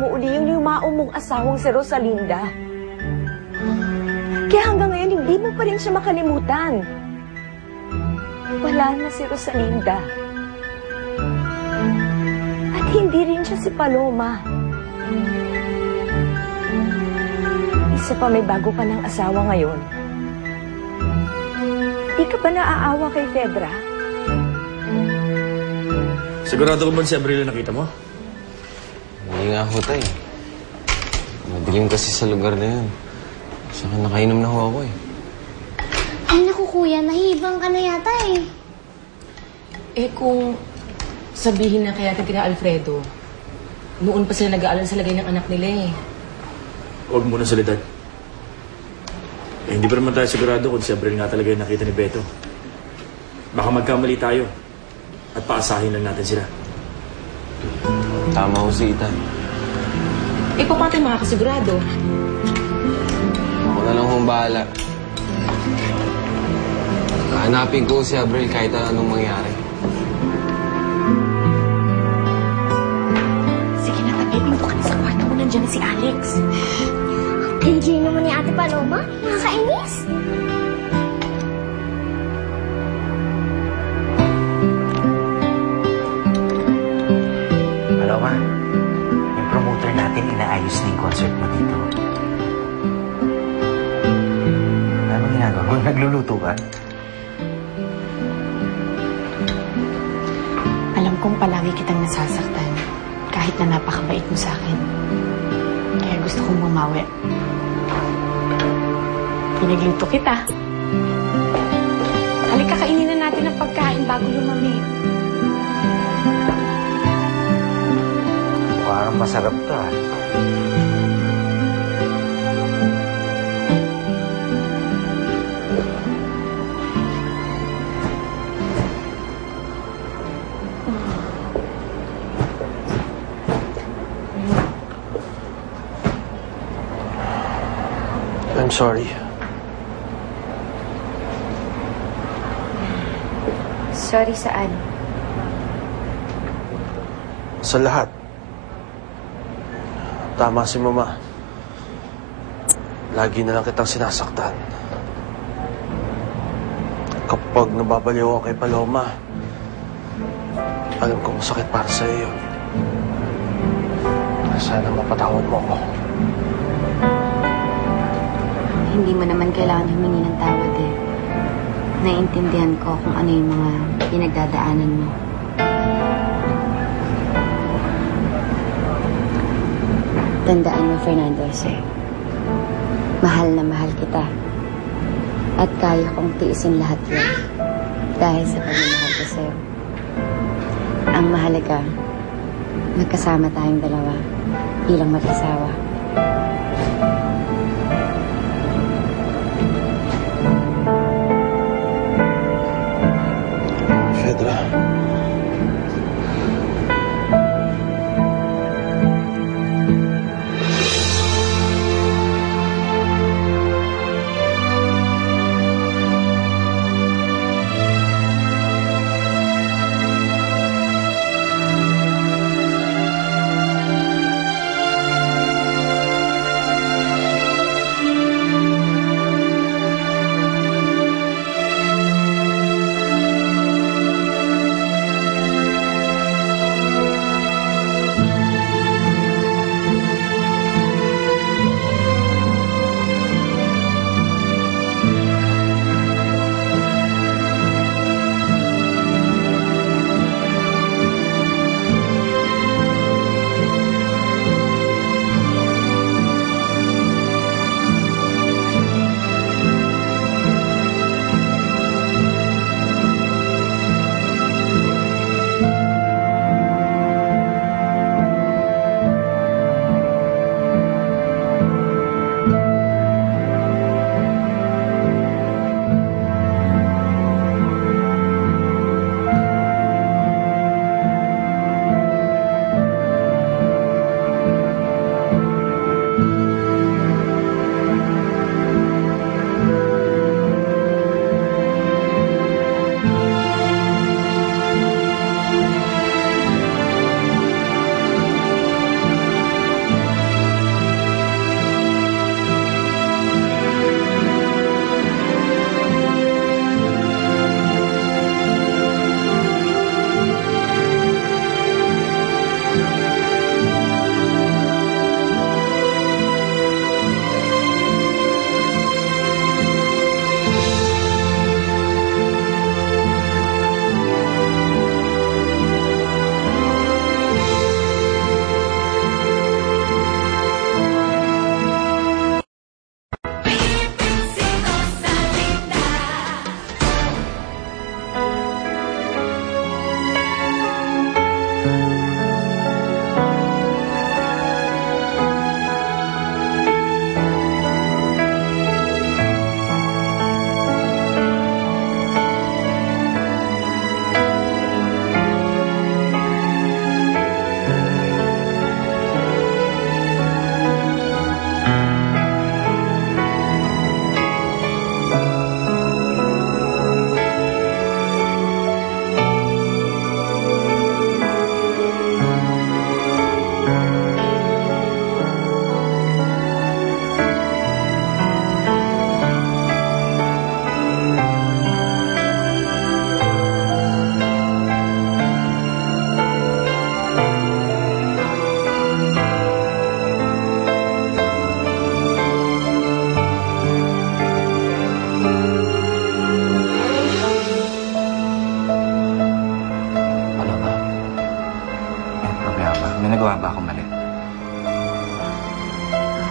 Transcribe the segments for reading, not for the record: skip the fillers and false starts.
mo uli yung yumao mong asawang si Rosalinda. Kaya hanggang ngayon, hindi mo pa rin siya makalimutan. Wala na si Rosalinda. At hindi rin siya si Paloma. Isa pa, may bago ka ng asawa ngayon. Di ka ba naaawa kay Fedra? Sigurado ko ba si Abril na nakita mo? Hindi nga ho, tay. Madilim kasi sa lugar na yun. Saka nakainom na ho ako eh. Ay naku kuya, nahibang ka na yata eh. Eh kung sabihin na kaya kina Alfredo, noon pa sila nag-aalala sa lagay ng anak nila eh. Huwag muna salidad. Eh, hindi pa naman tayo sigurado kung si Abril nga talaga yung nakita ni Beto. Baka magkamali tayo at paasahin lang natin sila. Tama ho si Ethan. Eh, pa tayo makakasigurado? Ako na lang hong bahala. Hanapin ko si Abril kahit anong mangyari. Sige na, tapipin ko ka na sa kwarto mo. Nandiyan na si Alex. Enjoy naman ni Ate Paloma. Nakakainis. Paloma, yung promoter natin inaayos na yung concert mo dito. Ano ginagawa mo? Nagluluto ka? Alam kong palagi kitang nasasaktan. Kahit na napakabait mo sa akin. Kaya gusto kong bumawi. Pinagluto kita. Halika, kainin na natin ang pagkain bago lumamig. Parang masarap to ah. I'm sorry. Sorry, saan? Sa lahat. Tama si Mama. Lagi na lang kitang sinasaktan. Kapag nababaliw ako kay Paloma, alam ko masakit para sa iyo. Sana mapatawad mo ako. Hindi mo naman kailangan humingi ng tawad eh. Naiintindihan ko kung ano yung mga pinagdadaanan mo. Tandaan mo, Fernando Jose. Mahal na mahal kita. At kaya kong tiisin lahat yan. Dahil sa pagmamahal ko sa'yo. Ang mahalaga, magkasama tayong dalawa bilang mag-asawa. Fedra.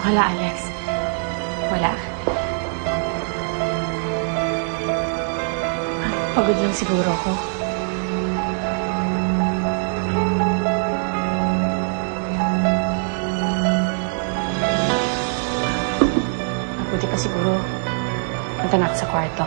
Wala, Alex. Wala. Pagod lang siguro ako. Mabuti pa siguro. Punta na ako sa kwarto.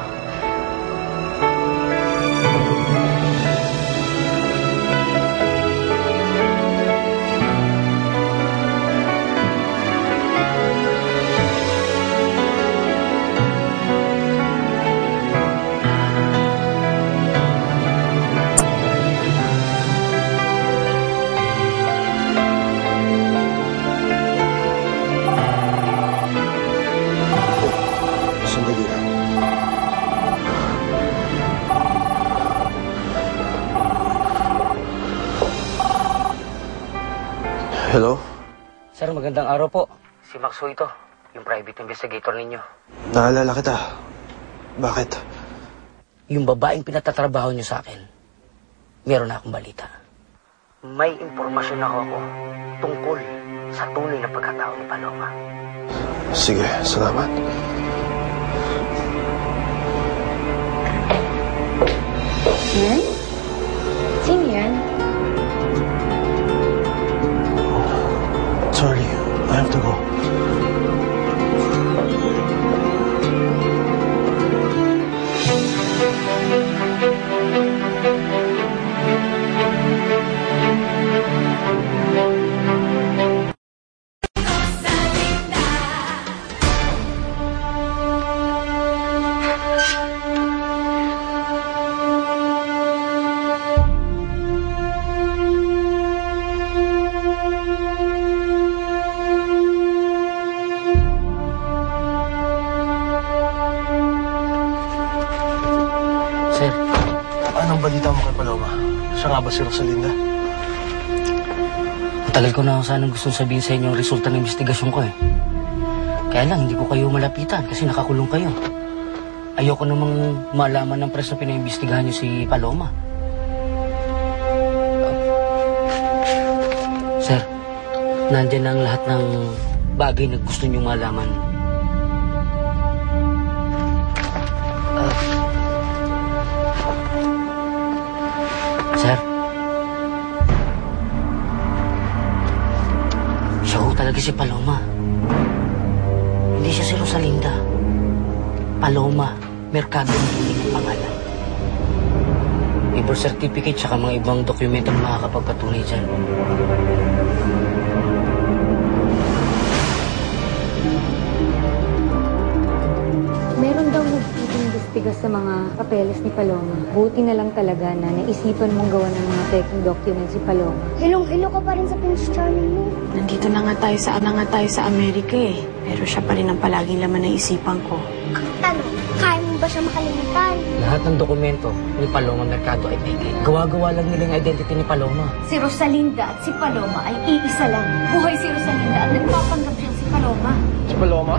Sandali lang. Hello? Sir, magandang araw po. Si Maxo ito, yung private investigator ninyo. Naalala kita. Bakit? Yung babaeng pinatatrabaho niyo sa akin, meron na akong balita. May impormasyon ako tungkol sa tunay na pagkatao ni Paloma. Sige, salamat. Yan? Sino yan? Sorry, I have to go. Sir, Anong balita mo kay Paloma? Siya nga ba si Rosalinda? matagal ko na sanang gustong sabihin sa inyo ang resulta ng investigasyon ko eh. Kaya lang, hindi ko kayo malapitan kasi nakakulong kayo. Ayoko namang malaman ng press na pinaimbestigahan niyo si Paloma. Sir, nandyan na ang lahat ng bagay na gusto niyong malaman. Sir, siya ho talaga si Paloma. Hindi siya si Rosalinda. Paloma, Mercado ang tunay ng pangalan. May birth certificate tsaka mga ibang dokumento na makakapagpatunay dyan. Meron daw nag-iimbestiga sa mga papeles ni Paloma. Buti na lang talaga na naisipan mong gawa ng mga taking documents si Paloma. Hilong-hilo ka pa rin sa Prince Charming mo. Nandito na nga tayo sa Amerika eh. Pero siya pa rin ang palaging laman ng isipan ko. Ang tanong, kaya mo ba siya makalimutan? Lahat ng dokumento ni Paloma Mercado ay peke. Gawa-gawa lang nila yung identity ni Paloma. Si Rosalinda at si Paloma ay iisa lang. Buhay si Rosalinda at nagpapanggap siyang si Paloma. Si Paloma?